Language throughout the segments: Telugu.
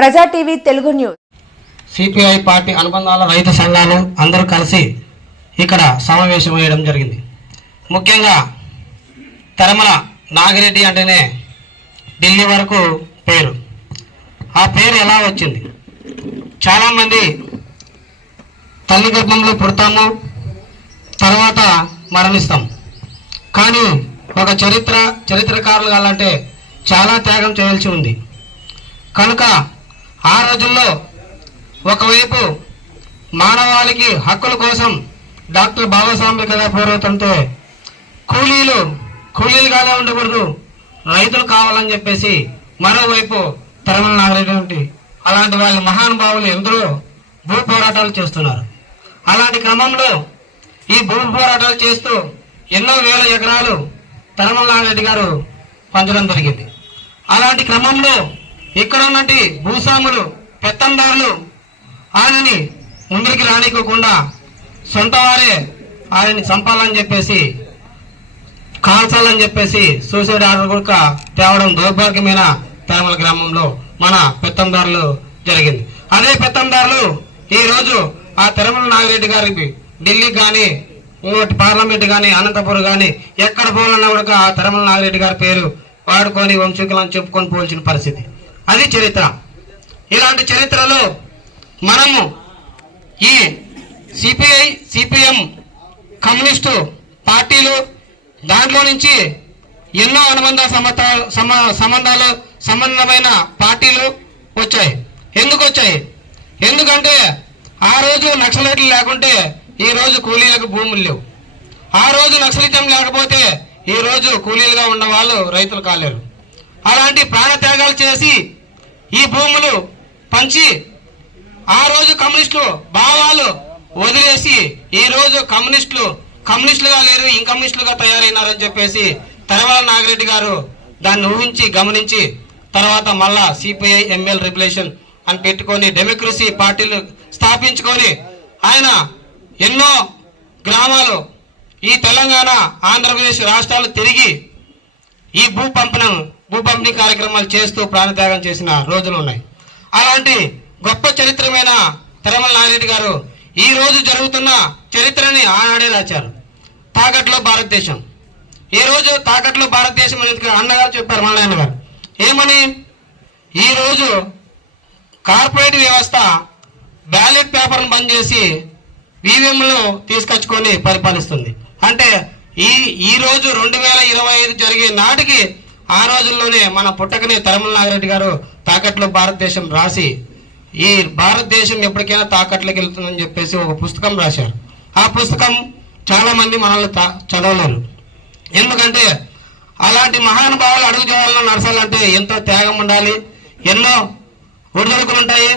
Praja TV Telugu news. C P I party అనుబంధాల రైతు సంఘాలు అందరూ కలిసి ఇక్కడ సమావేశం వేయడం జరిగింది. ముఖ్యంగా తరమల నాగిరెడ్డి అంటేనే ఢిల్లీ వరకు పేరు. ఆ పేరు ఎలా వచ్చింది? చాలామంది తల్లి గర్భంలో పుడతాము తర్వాత మరణిస్తాం. కానీ ఒక చరిత్ర చరిత్రకారులు కావాలంటే చాలా త్యాగం చేయాల్సి ఉంది. కనుక ఆ రోజుల్లో ఒకవైపు మానవాళికి హక్కుల కోసం డాక్టర్ బాబాసాహెబ్ కదా పోరాడుతుంటే కూలీలు కూలీలుగానే ఉండకూడదు రైతులు కావాలని చెప్పేసి మరోవైపు తరమల నాగరేటువంటి అలాంటి వాళ్ళ మహానుభావులు ఎందరో భూ పోరాటాలు చేస్తున్నారు. అలాంటి క్రమంలో ఈ భూ పోరాటాలు చేస్తూ ఎన్నో వేల ఎకరాలు తరమల నాగరెడ్డి గారు పంచడం జరిగింది. అలాంటి క్రమంలో ఇక్కడ ఉన్నటి భూస్వాములు పెత్తందారులు ఆయనని ముందుకి రానికోకుండా సొంత వారే ఆయన్ని చంపాలని చెప్పేసి కాల్చాలని చెప్పేసి సూసైడ్ ఆర్డర్ కూడా తేవడం దౌర్భాగ్యమైన తెరమల గ్రామంలో మన పెత్తందారులు జరిగింది. అదే పెత్తందారులు ఈరోజు ఆ తిరుమల నాగిరెడ్డి గారికి ఢిల్లీ కానీ ఇంకోటి పార్లమెంట్ కానీ అనంతపురం కానీ ఎక్కడ పోవాలన్నా కూడా ఆ తిరుమల నాగిరెడ్డి గారి పేరు వాడుకొని వంశీకులను చెప్పుకొని పోల్చిన పరిస్థితి. అది చరిత్ర. ఇలాంటి చరిత్రలో మనము ఈ సిపిఐ సిపిఎం కమ్యూనిస్టు పార్టీలు దాంట్లో నుంచి ఎన్నో అనుబంధ సమత సమ సంబంధాలు సంబంధమైన పార్టీలు వచ్చాయి. ఎందుకు వచ్చాయి? ఎందుకంటే ఆ రోజు నక్సలైట్లు లేకుంటే ఈ రోజు కూలీలకు భూములు లేవు. ఆ రోజు నక్సలిజం లేకపోతే ఈ రోజు కూలీలుగా ఉన్న వాళ్ళు రైతులు కాలేరు. అలాంటి ప్రాణత్యాగాలు చేసి ఈ భూములు పంచి ఆ రోజు కమ్యూనిస్టులు భావాలు వదిలేసి ఈ రోజు కమ్యూనిస్టులు కమ్యూనిస్టులుగా లేరు ఇన్కమ్యూనిస్టులుగా తయారైనారని చెప్పేసి తెరవాల నాగిరెడ్డి గారు దాన్ని ఊహించి గమనించి తర్వాత మళ్ళా సిపిఐ ఎంఎల్ రెగ్యులేషన్ అని పెట్టుకొని డెమోక్రసీ పార్టీలు స్థాపించుకొని ఆయన ఎన్నో గ్రామాలు ఈ తెలంగాణ ఆంధ్రప్రదేశ్ రాష్ట్రాలు తిరిగి ఈ భూ పంపనం భూపంపిణీ కార్యక్రమాలు చేస్తూ ప్రాణత్యాగం చేసిన రోజులు ఉన్నాయి. అలాంటి గొప్ప చరిత్రమైన తిరుమల నాగిరెడ్డి గారు ఈ రోజు జరుగుతున్న చరిత్రని ఆనాడే రాశారు. తాకట్లో భారతదేశం. ఈ రోజు తాకట్లో భారతదేశం అనేది అన్నగారు చెప్పారు మా గారు. ఏమని? ఈరోజు కార్పొరేట్ వ్యవస్థ బ్యాలెట్ పేపర్ను బంద్ చేసి ఈవీఎంలు తీసుకొచ్చుకొని పరిపాలిస్తుంది. అంటే ఈ ఈరోజు రెండు వేల ఇరవై ఐదు జరిగే నాటికి ఆ రోజుల్లోనే మన పుట్టకనే తరమల నాగిరెడ్డి గారు తాకట్లో భారతదేశం రాసి ఈ భారతదేశం ఎప్పటికైనా తాకట్లోకి వెళ్తుందని చెప్పేసి ఒక పుస్తకం రాశారు. ఆ పుస్తకం చాలా మంది మనల్ని చదవలేరు. ఎందుకంటే అలాంటి మహానుభావులు అడుగు జాడల్లో నడచాలంటే ఎంతో త్యాగం ఉండాలి. ఎన్నో ఒడిదొడుకులు ఉంటాయి.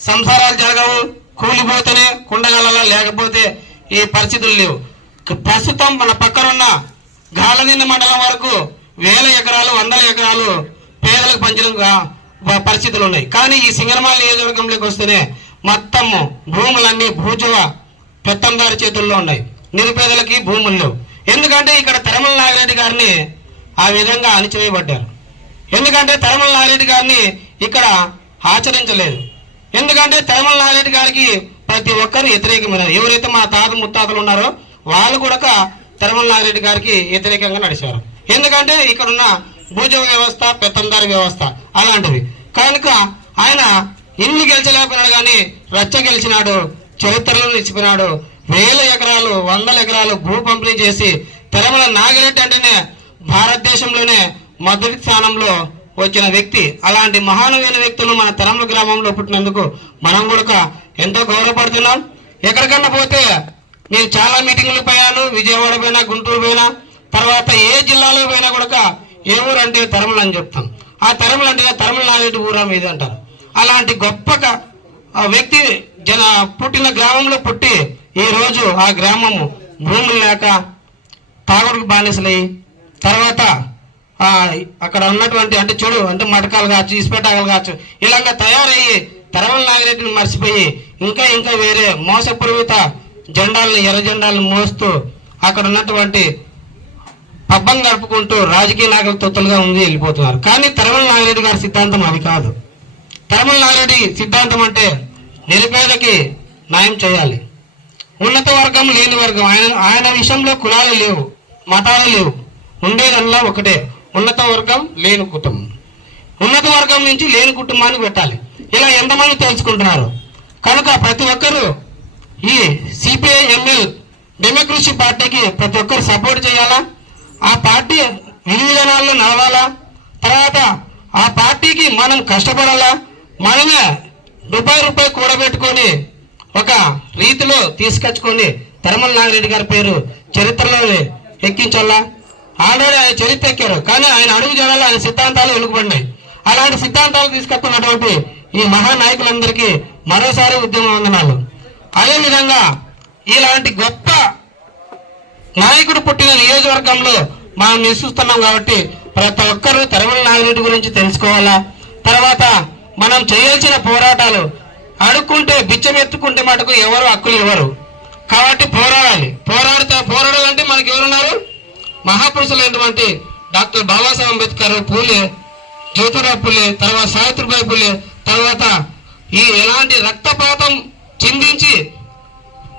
సంసారాలు జరగవు. కూలిపోతేనే కుండగలలో లేకపోతే ఈ పరిస్థితులు లేవు. ప్రస్తుతం మన పక్కనున్న గాలదిన్న మండలం వరకు వేల ఎకరాలు వందల ఎకరాలు పేదలకు పంచడం పరిస్థితులు ఉన్నాయి. కానీ ఈ సింగరమాల నియోజకవర్గంలోకి వస్తేనే మొత్తం భూములన్నీ భూజవ పెత్తందారి చేతుల్లో ఉన్నాయి. నిరుపేదలకి భూములు లేవు. ఎందుకంటే ఇక్కడ తరమల నాగిరెడ్డి గారిని ఆ విధంగా అణిచివేయబడ్డారు. ఎందుకంటే తరమల నాగిరెడ్డి గారిని ఇక్కడ ఆచరించలేదు. ఎందుకంటే తరమల నాగిరెడ్డి గారికి ప్రతి ఒక్కరు వ్యతిరేకమైనారు. ఎవరైతే మా తాత ముత్తాతలు ఉన్నారో వాళ్ళు కూడా తరమల నాగిరెడ్డి గారికి వ్యతిరేకంగా నడిచారు. ఎందుకంటే ఇక్కడ ఉన్న భూజవ వ్యవస్థ పెత్తందారి వ్యవస్థ అలాంటివి. కనుక ఆయన ఇన్ని గెలిచలేకపోయినాడు కానీ రచ్చ గెలిచినాడు చరిత్రలో నిలిచిపోయినాడు. వేల ఎకరాలు వందల ఎకరాలు భూ పంపిణీ చేసి తిరుమల నాగిరెడ్డి అంటేనే భారతదేశంలోనే మొదటి స్థానంలో వచ్చిన వ్యక్తి. అలాంటి మహానవీన వ్యక్తులు మన తెరమల గ్రామంలో పుట్టినందుకు మనం కూడా ఎంతో గౌరవపడుతున్నాం. ఎక్కడికన్నా పోతే నేను చాలా మీటింగ్లు పోయాను విజయవాడ పోయినా గుంటూరు పోయినా. తర్వాత ఏ జిల్లాలో పోయినా కూడా ఏ ఊరు అంటే తిరుమల అని చెప్తాం. ఆ తిరుమల అంటే తరమల నాగేటి ఊరా మీద అంటారు. అలాంటి గొప్ప వ్యక్తి జన పుట్టిన గ్రామంలో పుట్టి ఈ రోజు ఆ గ్రామము భూములు లేక తాగుడుకు బానిసలై తర్వాత అక్కడ ఉన్నటువంటి అంటే చెడు అంటే మటకాలు కావచ్చు ఇసుపెట్టాకలు కావచ్చు ఇలాగ తయారయ్యి తరవల నాగిరెడ్డిని మర్చిపోయి ఇంకా ఇంకా వేరే మోసపూరిత జెండాలను ఎర్ర జెండాలను మోస్తూ అక్కడ ఉన్నటువంటి పబ్బం గడుపుకుంటూ రాజకీయ నాయకుల తొత్తులుగా ఉంది వెళ్ళిపోతున్నారు. కానీ తరమల నాగిరెడ్డి గారి సిద్ధాంతం అది కాదు. తరమల నాగిరెడ్డి సిద్ధాంతం అంటే నిరుపేదకి న్యాయం చేయాలి. ఉన్నత వర్గం లేని వర్గం. ఆయన ఆయన విషయంలో కులాలు లేవు మతాలు లేవు. ఉండేదల్లా ఒకటే. ఉన్నత వర్గం లేని కుటుంబం. ఉన్నత వర్గం నుంచి లేని కుటుంబానికి పెట్టాలి. ఇలా ఎంతమంది తెలుసుకుంటున్నారు? కనుక ప్రతి ఒక్కరూ ఈ సిపిఐ ఎంఎల్ డెమోక్రసీ పార్టీకి ప్రతి ఒక్కరు సపోర్ట్ చేయాలా? ఆ పార్టీ విధి విధానాల్లో నడవాలా? తర్వాత ఆ పార్టీకి మనం కష్టపడాలా? మనమే రూపాయి రూపాయి కూడబెట్టుకొని ఒక రీతిలో తీసుకొచ్చుకొని తరమల నాగిరెడ్డి గారి పేరు చరిత్రలో ఎక్కించాలా? ఆల్రెడీ ఆయన చరిత్ర ఎక్కారు. కానీ ఆయన అడుగు జనాలు ఆయన సిద్ధాంతాలు వెనుకబడినాయి అలాంటి సిద్ధాంతాలు తీసుకొస్తున్నటువంటి ఈ మహానాయకులందరికీ మరోసారి ఉద్యమ వందనాలు. అదేవిధంగా ఇలాంటి గొప్ప నాయకుడు పుట్టిన నియోజకవర్గంలో మనం నివసిస్తున్నాం కాబట్టి ప్రతి ఒక్కరూ తిరుమల నాగిరెడ్డి గురించి తెలుసుకోవాలా? తర్వాత మనం చేయాల్సిన పోరాటాలు అడుక్కుంటే బిచ్చం ఎత్తుకుంటే మటుకు ఎవరు హక్కులు ఇవ్వరు. కాబట్టి పోరాడాలి. పోరాడుతా పోరాడాలంటే మనకి ఎవరున్నారు మహాపురుషులైనటువంటి డాక్టర్ బాబాసాహెబ్ అంబేద్కర్ పూలే జ్యోతిరావు పూలే తర్వాత సావిత్రిబాయి పూలే తర్వాత ఈ ఎలాంటి రక్తపాతం చిందించి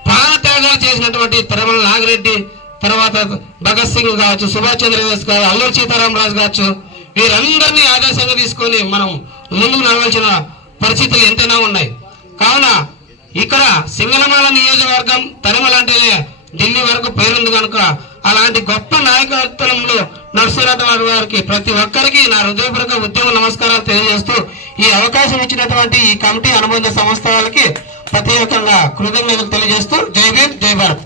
ప్రాణ త్యాగాలు చేసినటువంటి తిరుమల నాగిరెడ్డి తర్వాత భగత్ సింగ్ కావచ్చు సుభాష్ చంద్రబోస్ కావచ్చు అల్లూరి సీతారామరాజు కావచ్చు వీరందరినీ ఆదర్శంగా తీసుకొని మనం ముందుకు నడవలసిన పరిస్థితులు ఎంతైనా ఉన్నాయి. కావున ఇక్కడ సింగనమాల నియోజకవర్గం తరిమల అంటే ఢిల్లీ వరకు పేరుంది కనుక అలాంటి గొప్ప నాయకత్వంలో నడుస్తున్నటువంటి వారికి ప్రతి ఒక్కరికి నా హృదయపూర్వక ఉద్యమ నమస్కారాలు తెలియజేస్తూ ఈ అవకాశం ఇచ్చినటువంటి ఈ కమిటీ అనుబంధ సంస్థ వాళ్ళకి ప్రత్యేకంగా కృతజ్ఞతలు తెలియజేస్తూ జై భీమ్ జై భారత్.